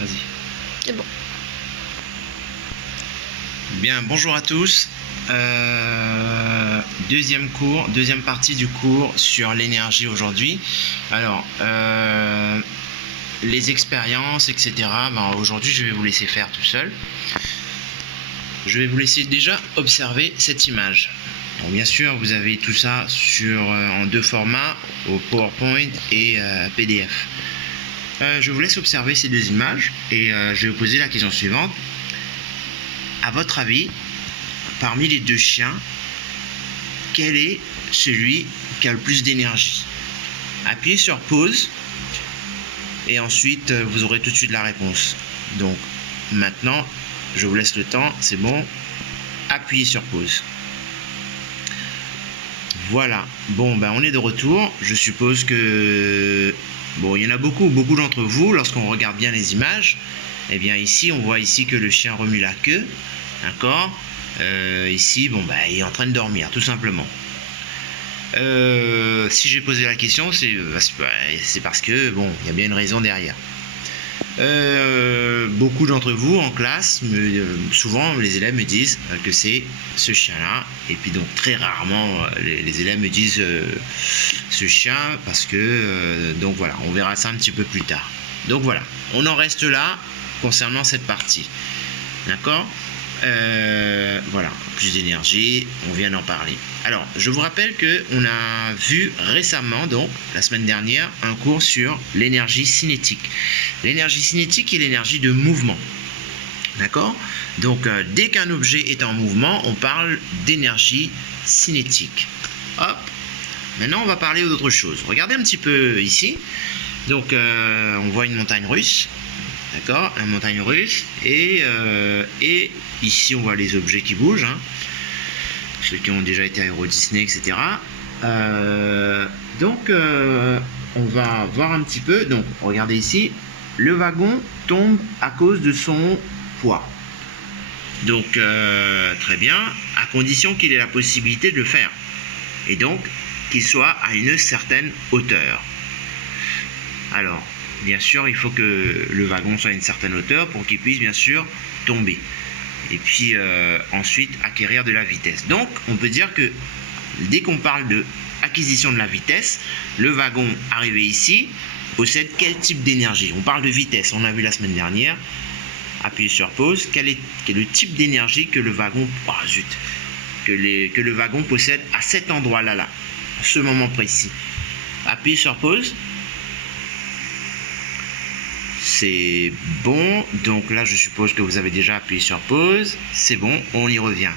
Vas-y. C'est bon. Bien, bonjour à tous. Deuxième cours, deuxième partie du cours sur l'énergie aujourd'hui. Alors, les expériences, etc. Aujourd'hui, je vais vous laisser faire tout seul. Je vais vous laisser déjà observer cette image. Alors, bien sûr, vous avez tout ça en deux formats, au PowerPoint et PDF. Je vous laisse observer ces deux images et je vais vous poser la question suivante. À votre avis, parmi les deux chiens, quel est celui qui a le plus d'énergie? Appuyez sur pause et ensuite vous aurez tout de suite la réponse. Donc maintenant, je vous laisse le temps, c'est bon. Appuyez sur pause. Voilà, bon on est de retour. Je suppose que il y en a beaucoup d'entre vous, lorsqu'on regarde bien les images, eh bien ici on voit ici que le chien remue la queue, d'accord. Ici il est en train de dormir tout simplement. Si j'ai posé la question, c'est parce que il y a bien une raison derrière. Beaucoup d'entre vous en classe, souvent les élèves me disent que c'est ce chien-là, et puis donc très rarement les élèves me disent ce chien, parce que donc voilà, on verra ça un petit peu plus tard. Donc voilà, on en reste là concernant cette partie, d'accord. Voilà, plus d'énergie, on vient d'en parler. Alors, je vous rappelle qu'on a vu récemment, donc la semaine dernière, un cours sur l'énergie cinétique. L'énergie cinétique est l'énergie de mouvement. D'accord? Donc, dès qu'un objet est en mouvement, on parle d'énergie cinétique. Hop! Maintenant, on va parler d'autre chose. Regardez un petit peu ici. Donc, on voit une montagne russe. D'accord, une montagne russe, et ici on voit les objets qui bougent, hein. Ceux qui ont déjà été à Euro Disney, etc. Donc on va voir un petit peu. Donc regardez ici, le wagon tombe à cause de son poids. Donc très bien, à condition qu'il ait la possibilité de le faire, et donc qu'il soit à une certaine hauteur. Alors bien sûr, il faut que le wagon soit à une certaine hauteur pour qu'il puisse bien sûr tomber. Et puis ensuite acquérir de la vitesse. Donc on peut dire que dès qu'on parle de acquisition de la vitesse, le wagon arrivé ici possède quel type d'énergie? On parle de vitesse, on a vu la semaine dernière. Appuyez sur pause. Quel est le type d'énergie que le wagon que le wagon possède à cet endroit-là, à ce moment précis? Appuyez sur pause. C'est bon, donc là je suppose que vous avez déjà appuyé sur pause, c'est bon, on y revient.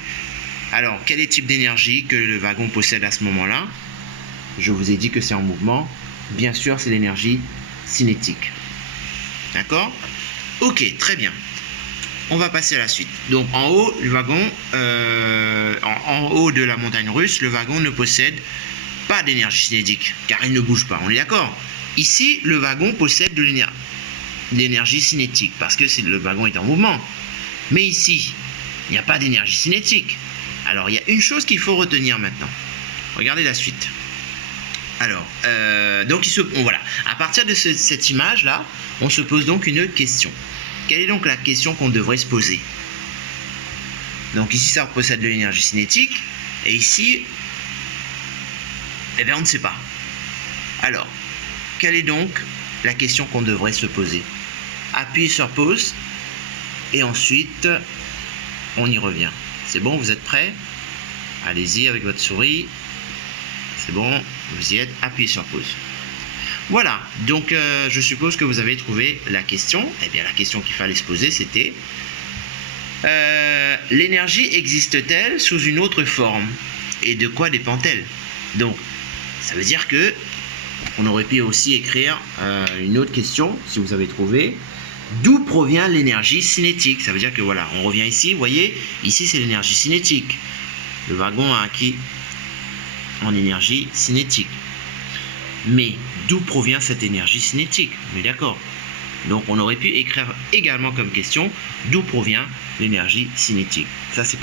Alors, quel est le type d'énergie que le wagon possède à ce moment-là? Je vous ai dit que c'est en mouvement, bien sûr c'est l'énergie cinétique. D'accord? Ok, très bien. On va passer à la suite. Donc en haut, le wagon, en haut de la montagne russe, le wagon ne possède pas d'énergie cinétique, car il ne bouge pas, on est d'accord? Ici, le wagon possède de l'énergie cinétique, parce que le wagon est en mouvement. Mais ici, il n'y a pas d'énergie cinétique. Alors, il y a une chose qu'il faut retenir maintenant. Regardez la suite. Alors, donc voilà. À partir de cette image-là, on se pose donc une question. Quelle est donc la question qu'on devrait se poser? Donc ici, ça possède de l'énergie cinétique, et ici, on ne sait pas. Alors, quelle est donc la question qu'on devrait se poser? Appuyez sur pause et ensuite on y revient. C'est bon, vous êtes prêts? Allez-y avec votre souris. C'est bon, vous y êtes. Appuyez sur pause. Voilà, donc je suppose que vous avez trouvé la question. Eh bien, la question qu'il fallait se poser, c'était l'énergie existe-t-elle sous une autre forme? Et de quoi dépend-elle? Donc, ça veut dire que on aurait pu aussi écrire une autre question, si vous avez trouvé. D'où provient l'énergie cinétique? Ça veut dire que voilà, on revient ici, vous voyez, ici c'est l'énergie cinétique. Le wagon a acquis en énergie cinétique. Mais d'où provient cette énergie cinétique? On est d'accord? Donc on aurait pu écrire également comme question, d'où provient l'énergie cinétique? Ça c'est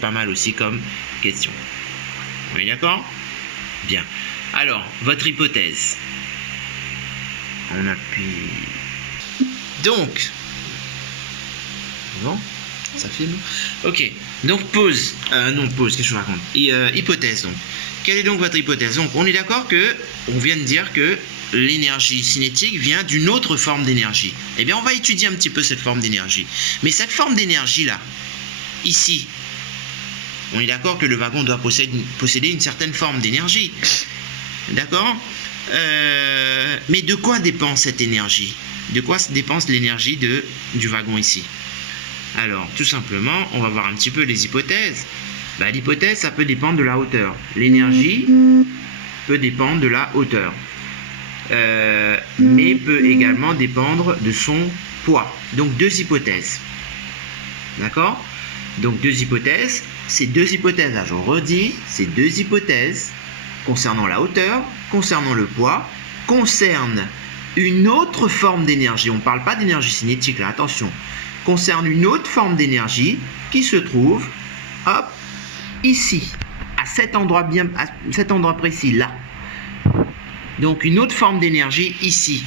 pas mal aussi comme question. On est d'accord? Bien. Alors, votre hypothèse. On appuie. Donc, Bon, ça filme. Ok, donc pause. Non, pause, qu'est-ce que je raconte? Hypothèse, donc. Quelle est donc votre hypothèse? Donc, on est d'accord que, on vient de dire que l'énergie cinétique vient d'une autre forme d'énergie. Eh bien, on va étudier un petit peu cette forme d'énergie. Mais cette forme d'énergie-là, ici, on est d'accord que le wagon doit posséder une certaine forme d'énergie. D'accord? Mais de quoi dépend cette énergie? De quoi dépend l'énergie du wagon ici? Alors, tout simplement, on va voir un petit peu les hypothèses. L'hypothèse, ça peut dépendre de la hauteur. L'énergie peut dépendre de la hauteur. Mais peut également dépendre de son poids. Donc, deux hypothèses. D'accord? Donc, deux hypothèses. Ces deux hypothèses, là, je redis, ces deux hypothèses concernant la hauteur, concernant le poids, concernent une autre forme d'énergie. On ne parle pas d'énergie cinétique, là, attention. Concerne une autre forme d'énergie qui se trouve, hop, ici, à cet endroit précis, là. Donc, une autre forme d'énergie ici,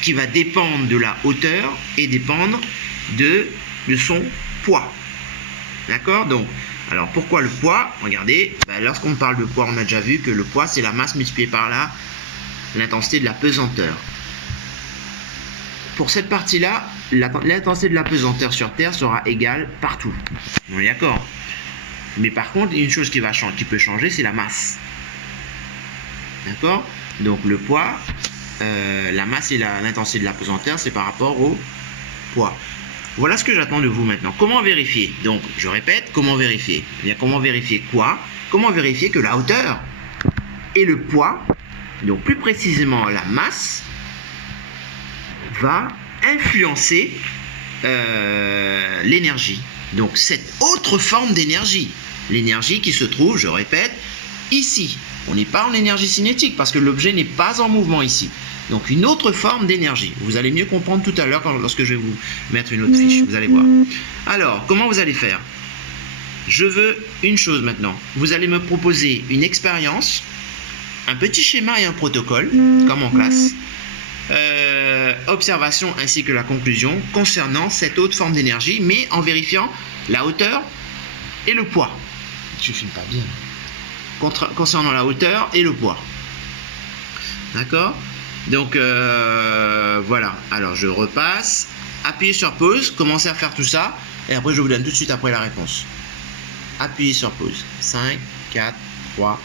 qui va dépendre de la hauteur et dépendre de son poids. D'accord? Donc, alors pourquoi le poids? Regardez, lorsqu'on parle de poids, on a déjà vu que le poids, c'est la masse multipliée par l'intensité de la pesanteur. Pour cette partie-là, l'intensité de la pesanteur sur Terre sera égale partout. On est d'accord? Mais par contre, une chose qui peut changer, c'est la masse. D'accord? Donc le poids, la masse et l'intensité de la pesanteur, c'est par rapport au poids. Voilà ce que j'attends de vous maintenant. Comment vérifier? Donc, je répète, comment vérifier? Eh bien, comment vérifier quoi? Comment vérifier que la hauteur et le poids, donc plus précisément la masse, va influencer l'énergie. Donc, cette autre forme d'énergie. L'énergie qui se trouve, je répète, ici. On n'est pas en énergie cinétique parce que l'objet n'est pas en mouvement ici. Donc une autre forme d'énergie. Vous allez mieux comprendre tout à l'heure lorsque je vais vous mettre une autre fiche. Vous allez voir. Alors, comment vous allez faire? Je veux une chose maintenant. Vous allez me proposer une expérience, un petit schéma et un protocole, comme en classe. Observation ainsi que la conclusion concernant cette autre forme d'énergie, mais en vérifiant la hauteur et le poids. Je ne filme pas bien. Concernant la hauteur et le poids. D'accord? Donc voilà, alors je repasse, appuyez sur pause, commencez à faire tout ça, et après je vous donne tout de suite après la réponse. Appuyez sur pause. 5, 4, 3,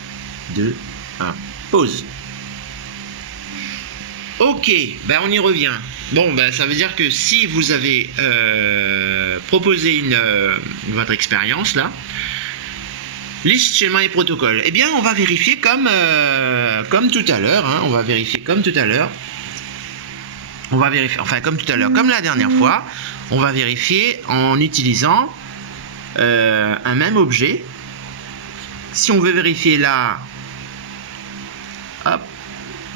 2, 1, pause. Ok, on y revient. Bon, ça veut dire que si vous avez proposé votre expérience là, liste, schéma et protocole. Eh bien, on va vérifier comme tout à l'heure. On va vérifier comme tout à l'heure. On va vérifier, enfin comme tout à l'heure, comme la dernière fois. On va vérifier en utilisant un même objet. Si on veut vérifier la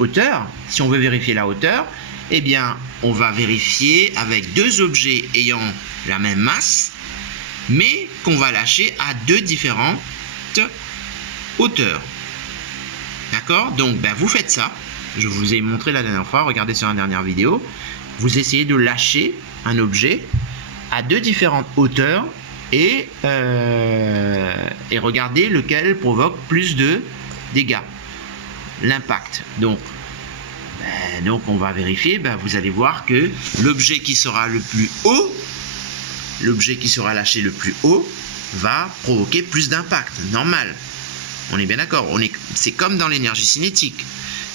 hauteur, si on veut vérifier la hauteur, eh bien, on va vérifier avec deux objets ayant la même masse, mais qu'on va lâcher à deux différentes hauteur. D'accord? Donc vous faites ça. Je vous ai montré la dernière fois. Regardez sur la dernière vidéo. Vous essayez de lâcher un objet à deux différentes hauteurs et regardez lequel provoque plus de dégâts. L'impact. Donc on va vérifier. Vous allez voir que l'objet qui sera le plus haut, l'objet qui sera lâché le plus haut, va provoquer plus d'impact, normal. On est bien d'accord, c'est comme dans l'énergie cinétique.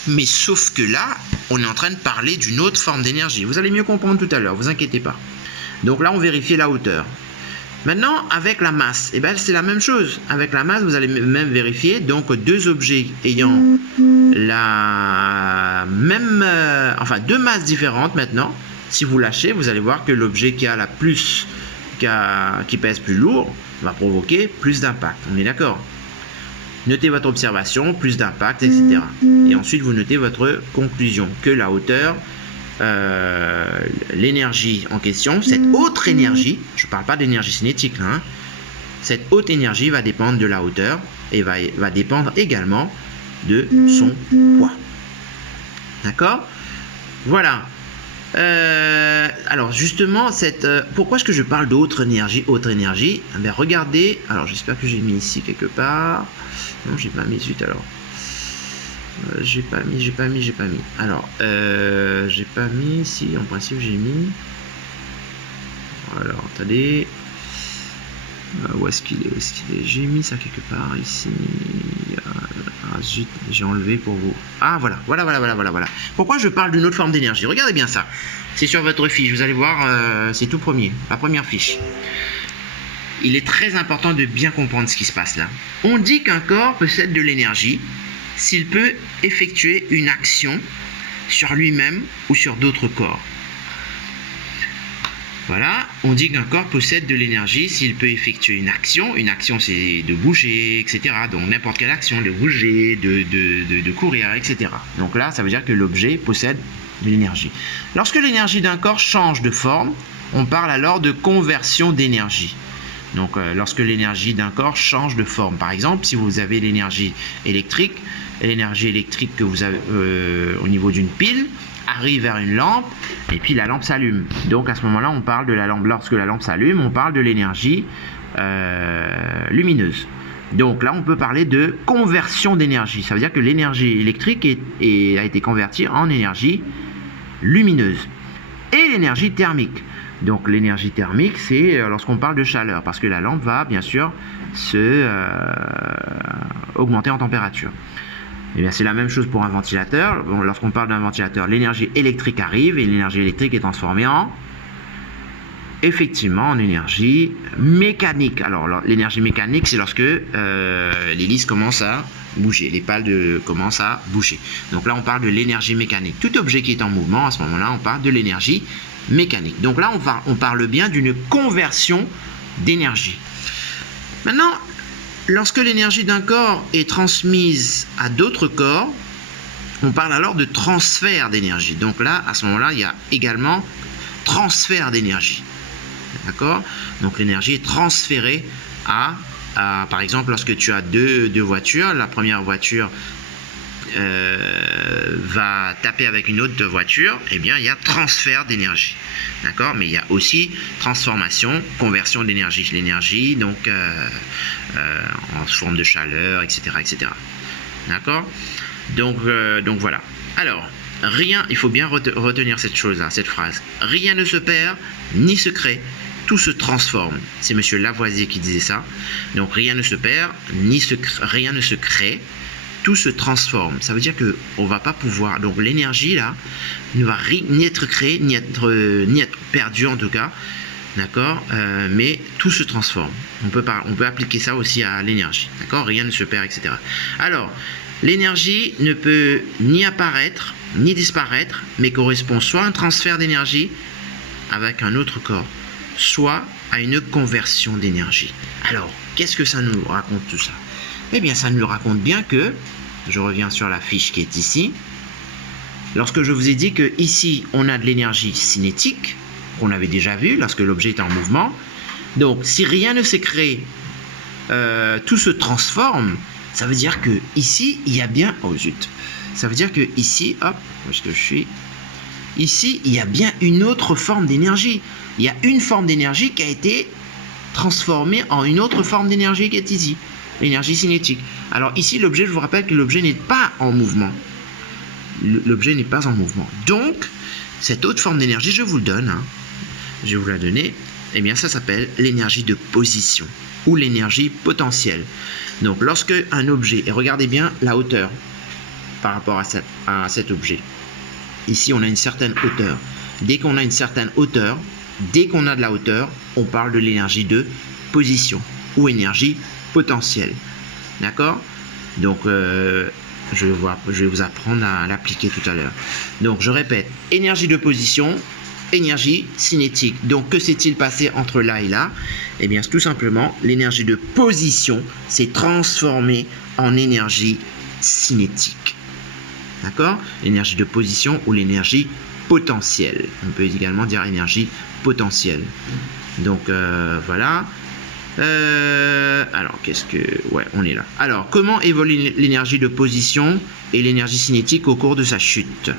Mais sauf que là, on est en train de parler d'une autre forme d'énergie. Vous allez mieux comprendre tout à l'heure, vous inquiétez pas. Donc là, on vérifie la hauteur. Maintenant, avec la masse, c'est la même chose. Avec la masse, vous allez même vérifier donc deux objets ayant la même, deux masses différentes maintenant. Si vous lâchez, vous allez voir que l'objet qui a qui pèse plus lourd va provoquer plus d'impact. On est d'accord? Notez votre observation, plus d'impact, etc. Et ensuite, vous notez votre conclusion, que la hauteur, l'énergie en question, cette autre énergie, je ne parle pas d'énergie cinétique, là, cette haute énergie va dépendre de la hauteur et va dépendre également de son poids. D'accord? Voilà. Alors justement, pourquoi est-ce que je parle d'autre énergie, autre énergie? Ben, regardez, alors j'espère que j'ai mis ici quelque part. Non, j'ai pas mis, zut alors. J'ai pas mis. Alors, j'ai pas mis, si, en principe j'ai mis. Alors, attendez. Où est-ce qu'il est? J'ai mis ça quelque part ici. Ah zut, j'ai enlevé pour vous. Ah voilà. Pourquoi je parle d'une autre forme d'énergie? Regardez bien ça. C'est sur votre fiche, vous allez voir, c'est tout premier, la première fiche. Il est très important de bien comprendre ce qui se passe là. On dit qu'un corps possède de l'énergie s'il peut effectuer une action sur lui-même ou sur d'autres corps. Voilà, on dit qu'un corps possède de l'énergie s'il peut effectuer une action. Une action, c'est de bouger, etc. Donc n'importe quelle action, de bouger, de courir, etc. Donc là, ça veut dire que l'objet possède de l'énergie. Lorsque l'énergie d'un corps change de forme, on parle alors de conversion d'énergie. Donc lorsque l'énergie d'un corps change de forme. Par exemple, si vous avez l'énergie électrique, et l'énergie électrique que vous avez au niveau d'une pile arrive vers une lampe, et puis la lampe s'allume. Donc à ce moment-là, on parle de la lampe. Lorsque la lampe s'allume, on parle de l'énergie lumineuse. Donc là, on peut parler de conversion d'énergie. Ça veut dire que l'énergie électrique a été convertie en énergie lumineuse. Et l'énergie thermique. Donc l'énergie thermique, c'est lorsqu'on parle de chaleur, parce que la lampe va bien sûr augmenter en température. Et bien c'est la même chose pour un ventilateur. Bon, lorsqu'on parle d'un ventilateur, l'énergie électrique arrive et l'énergie électrique est transformée effectivement en énergie mécanique. Alors l'énergie mécanique, c'est lorsque l'hélice commence à bouger, les pales commencent à bouger. Donc là, on parle de l'énergie mécanique. Tout objet qui est en mouvement, à ce moment-là, on parle de l'énergie mécanique. Donc là, on parle bien d'une conversion d'énergie. Maintenant, lorsque l'énergie d'un corps est transmise à d'autres corps, on parle alors de transfert d'énergie. Donc là, à ce moment-là, il y a également transfert d'énergie. D'accord? Donc l'énergie est transférée par exemple, lorsque tu as deux voitures, la première voiture va taper avec une autre voiture, eh bien il y a transfert d'énergie. D'accord? Mais il y a aussi transformation, conversion d'énergie. L'énergie, donc en forme de chaleur, etc. etc. D'accord? Donc voilà. Alors, il faut bien retenir cette chose-là, cette phrase. Rien ne se perd, ni se crée. Tout se transforme. C'est M. Lavoisier qui disait ça. Donc rien ne se perd, rien ne se crée. Tout se transforme. Ça veut dire qu'on ne va pas pouvoir... Donc l'énergie, là, ne va ni être créée, ni être perdue en tout cas. D'accord? Mais tout se transforme. On peut appliquer ça aussi à l'énergie. D'accord? Rien ne se perd, etc. Alors, l'énergie ne peut ni apparaître, ni disparaître, mais correspond soit à un transfert d'énergie avec un autre corps, soit à une conversion d'énergie. Alors, qu'est-ce que ça nous raconte tout ça? Eh bien, ça nous raconte bien que, je reviens sur la fiche qui est ici, lorsque je vous ai dit que ici on a de l'énergie cinétique, qu'on avait déjà vu lorsque l'objet est en mouvement, donc si rien ne s'est créé, tout se transforme, ça veut dire que ici il y a bien... Oh zut! Ça veut dire que ici, hop, où est-ce que je suis? Ici, il y a bien une autre forme d'énergie. Il y a une forme d'énergie qui a été transformée en une autre forme d'énergie qui est ici, l'énergie cinétique. Alors ici, l'objet, je vous rappelle que l'objet n'est pas en mouvement. L'objet n'est pas en mouvement. Donc, cette autre forme d'énergie, je vous le donne, hein, je vais vous la donner, eh bien ça s'appelle l'énergie de position ou l'énergie potentielle. Donc lorsque un objet, et regardez bien la hauteur par rapport à cet objet. Ici, on a une certaine hauteur. Dès qu'on a une certaine hauteur, dès qu'on a de la hauteur, on parle de l'énergie de position ou énergie potentielle. D'accord? Donc, je vais vous apprendre à l'appliquer tout à l'heure. Donc, je répète, énergie de position, énergie cinétique. Donc, que s'est-il passé entre là et là? Eh bien, tout simplement, l'énergie de position s'est transformée en énergie cinétique. D'accord? L'énergie de position ou l'énergie potentielle. On peut également dire énergie potentielle. Donc, voilà. Alors, ouais, on est là. Alors, comment évolue l'énergie de position et l'énergie cinétique au cours de sa chute?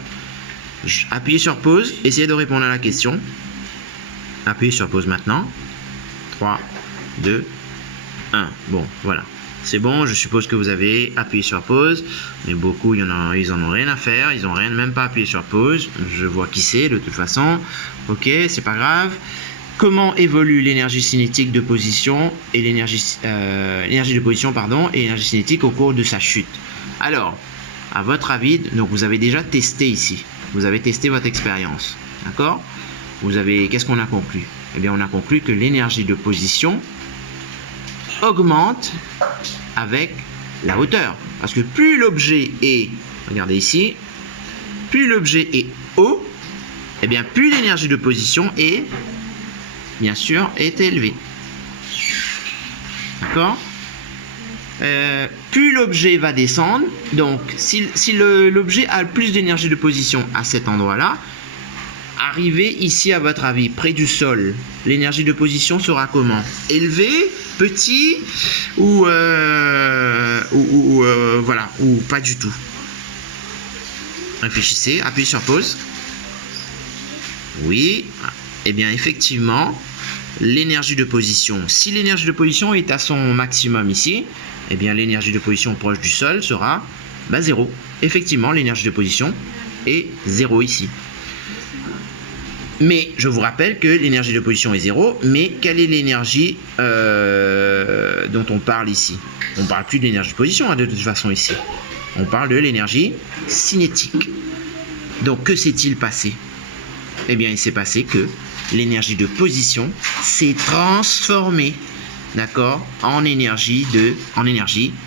Appuyez sur pause, essayez de répondre à la question. Appuyez sur pause maintenant. 3, 2, 1. Bon, voilà. C'est bon, je suppose que vous avez appuyé sur pause. Mais beaucoup, ils en ont rien à faire. Ils n'ont rien, même pas appuyé sur pause. Je vois qui c'est de toute façon. Ok, c'est pas grave. Comment évolue l'énergie cinétique de position et l'énergie de position et l'énergie cinétique au cours de sa chute? Alors, à votre avis, donc vous avez déjà testé ici. Vous avez testé votre expérience. D'accord? Qu'est-ce qu'on a conclu? Eh bien, on a conclu que l'énergie de position augmente avec la hauteur. Parce que plus l'objet est, regardez ici, plus l'objet est haut, eh bien, plus l'énergie de position est, bien sûr, est élevée. D'accord? Plus l'objet va descendre, donc si l'objet a plus d'énergie de position à cet endroit-là, arrivé ici à votre avis, près du sol, l'énergie de position sera comment? Élevée, petit ou voilà, ou pas du tout? Réfléchissez, appuyez sur pause. Oui, eh bien effectivement, l'énergie de position, si l'énergie de position est à son maximum ici, eh bien l'énergie de position proche du sol sera 0. Effectivement, l'énergie de position est 0 ici. Mais je vous rappelle que l'énergie de position est 0, mais quelle est l'énergie dont on parle ici? On ne parle plus de l'énergie de position de toute façon ici. On parle de l'énergie cinétique. Donc que s'est-il passé? Eh bien il s'est passé que l'énergie de position s'est transformée, d'accord, en énergie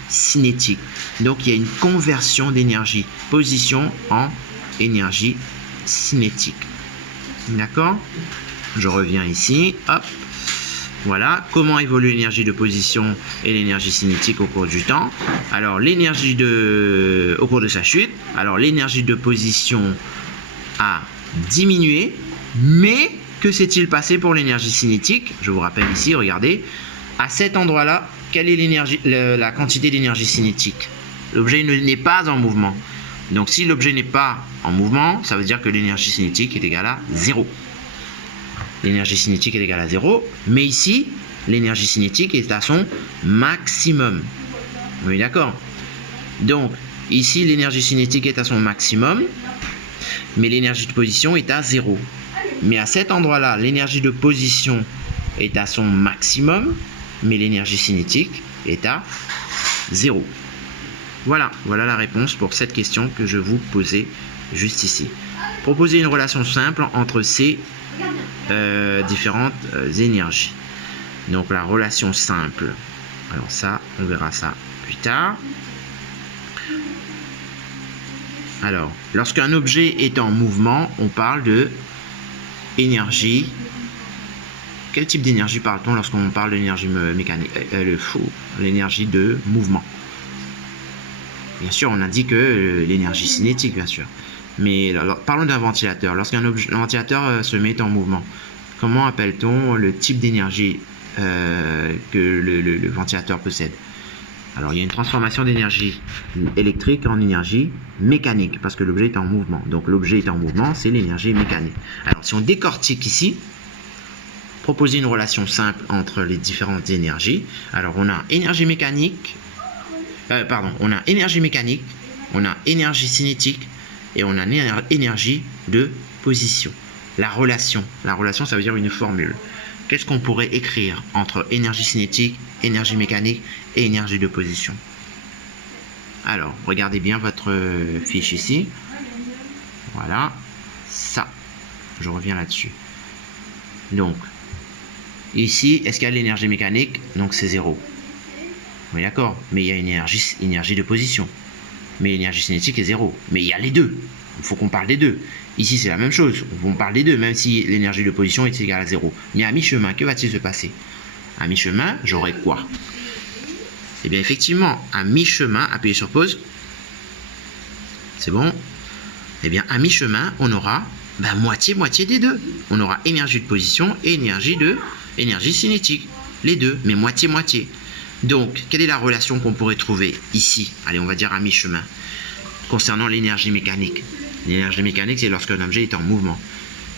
cinétique. Donc il y a une conversion d'énergie position en énergie cinétique. D'accord? Je reviens ici. Hop. Voilà. Comment évolue l'énergie de position et l'énergie cinétique au cours du temps? Alors, au cours de sa chute. Alors, l'énergie de position a diminué. Mais, que s'est-il passé pour l'énergie cinétique? Je vous rappelle ici, regardez. À cet endroit-là, quelle est la quantité d'énergie cinétique? L'objet n'est pas en mouvement. Donc si l'objet n'est pas en mouvement, ça veut dire que l'énergie cinétique est égale à 0. L'énergie cinétique est égale à 0, mais ici, l'énergie cinétique est à son maximum. Oui, d'accord. Donc, ici, l'énergie cinétique est à son maximum, mais l'énergie de position est à 0. Mais à cet endroit-là, l'énergie de position est à son maximum, mais l'énergie cinétique est à 0. Voilà la réponse pour cette question que je vous posais juste ici. Proposez une relation simple entre ces différentes énergies. Donc la relation simple, alors ça, on verra ça plus tard. Alors, lorsqu'un objet est en mouvement, on parle de énergie. Quel type d'énergie parle-t-on lorsqu'on parle d'énergie mécanique? L'énergie de mouvement. Bien sûr, on indique l'énergie cinétique, bien sûr. Mais alors, parlons d'un ventilateur. Lorsqu'un ventilateur se met en mouvement, comment appelle-t-on le type d'énergie que le ventilateur possède? Alors, il y a une transformation d'énergie électrique en énergie mécanique, parce que l'objet est en mouvement. Donc, l'objet est en mouvement, c'est l'énergie mécanique. Alors, si on décortique ici, proposer une relation simple entre les différentes énergies. Alors, on a énergie mécanique, on a énergie mécanique, on a énergie cinétique et on a énergie de position. La relation, ça veut dire une formule. Qu'est-ce qu'on pourrait écrire entre énergie cinétique, énergie mécanique et énergie de position? Alors, regardez bien votre fiche ici. Voilà, ça. Je reviens là-dessus. Donc, ici, est-ce qu'il y a l'énergie mécanique? Donc, c'est 0. Oui, d'accord, mais il y a une énergie de position. Mais l'énergie cinétique est 0. Mais il y a les deux. Il faut qu'on parle des deux. Ici, c'est la même chose. On parle des deux, même si l'énergie de position est égale à 0. Mais à mi-chemin, que va-t-il se passer? À mi-chemin, j'aurai quoi? Eh bien, effectivement, à mi-chemin, appuyez sur pause. C'est bon? Eh bien, à mi-chemin, on aura moitié-moitié des deux. On aura énergie de position et énergie cinétique. Les deux, mais moitié-moitié. Donc, quelle est la relation qu'on pourrait trouver ici? Allez, on va dire à mi-chemin. concernant l'énergie mécanique. L'énergie mécanique, c'est lorsqu'un objet est en mouvement.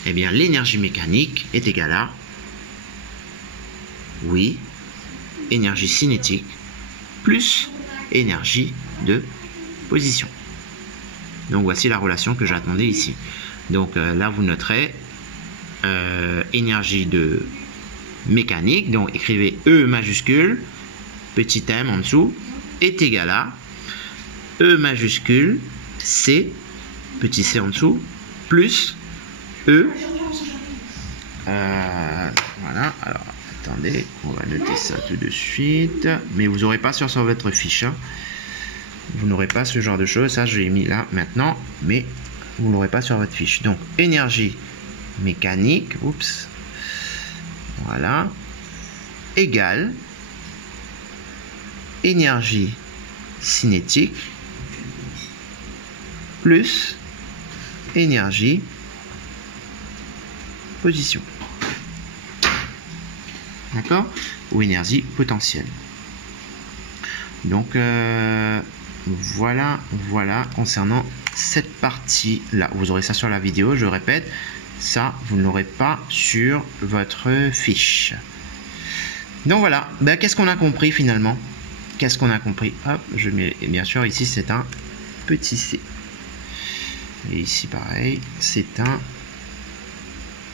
Eh bien, l'énergie mécanique est égale à, oui, énergie cinétique plus énergie de position. Donc, voici la relation que j'attendais ici. Donc, là, vous noterez énergie de mécanique. Donc, écrivez E majuscule, petit m en dessous, est égal à E majuscule, C, petit c en dessous, plus E. Voilà, alors attendez, on va noter ça tout de suite. Mais vous n'aurez pas sur votre fiche. Hein. Vous n'aurez pas ce genre de choses. Ça, je l'ai mis là maintenant, mais vous n'aurez pas sur votre fiche. Donc, énergie mécanique, oups, voilà, égale énergie cinétique plus énergie position. D'accord? Ou énergie potentielle. Donc, voilà concernant cette partie-là. Vous aurez ça sur la vidéo, je répète. Ça, vous ne l'aurez pas sur votre fiche. Donc voilà, ben, qu'est-ce qu'on a compris finalement? Qu'est-ce qu'on a compris? Hop, je mets, et bien sûr, ici c'est un petit c. Et ici pareil, c'est un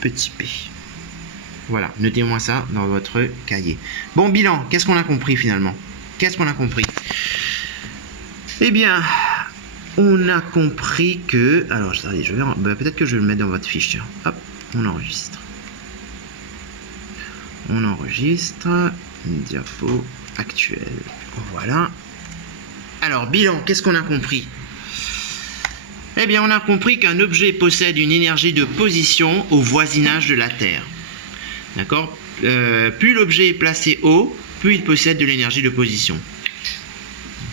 petit p. Voilà, notez-moi ça dans votre cahier. Bon, bilan, qu'est-ce qu'on a compris finalement? Qu'est-ce qu'on a compris? Eh bien, on a compris que... Alors, attendez, je vais... Ben, peut-être que je vais le mettre dans votre fiche. Tiens. Hop, on enregistre. On enregistre. Une diapo actuelle. Voilà. Alors, bilan, qu'est-ce qu'on a compris? Eh bien, on a compris qu'un objet possède une énergie de position au voisinage de la Terre. D'accord? Plus l'objet est placé haut, plus il possède de l'énergie de position.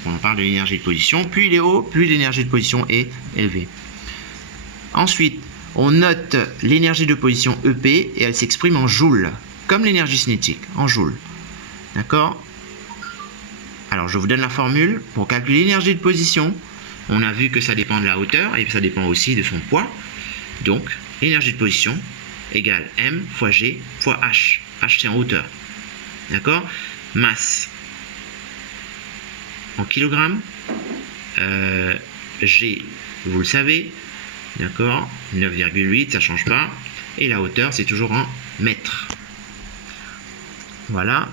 Donc, on parle de l'énergie de position. Plus il est haut, plus l'énergie de position est élevée. Ensuite, on note l'énergie de position EP et elle s'exprime en joules, comme l'énergie cinétique, en joules. D'accord? Alors, je vous donne la formule. Pour calculer l'énergie de position, on a vu que ça dépend de la hauteur et ça dépend aussi de son poids. Donc, l'énergie de position égale M fois G fois H. H, c'est en hauteur. D'accord? Masse en kilogrammes. G, vous le savez. D'accord? 9,8, ça ne change pas. Et la hauteur, c'est toujours en mètres. Voilà.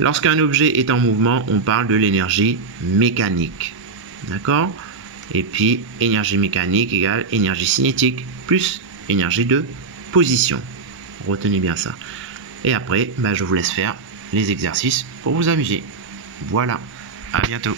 Lorsqu'un objet est en mouvement, on parle de l'énergie mécanique. D'accord? Et puis, énergie mécanique égale énergie cinétique plus énergie de position. Retenez bien ça. Et après, ben, je vous laisse faire les exercices pour vous amuser. Voilà. À bientôt.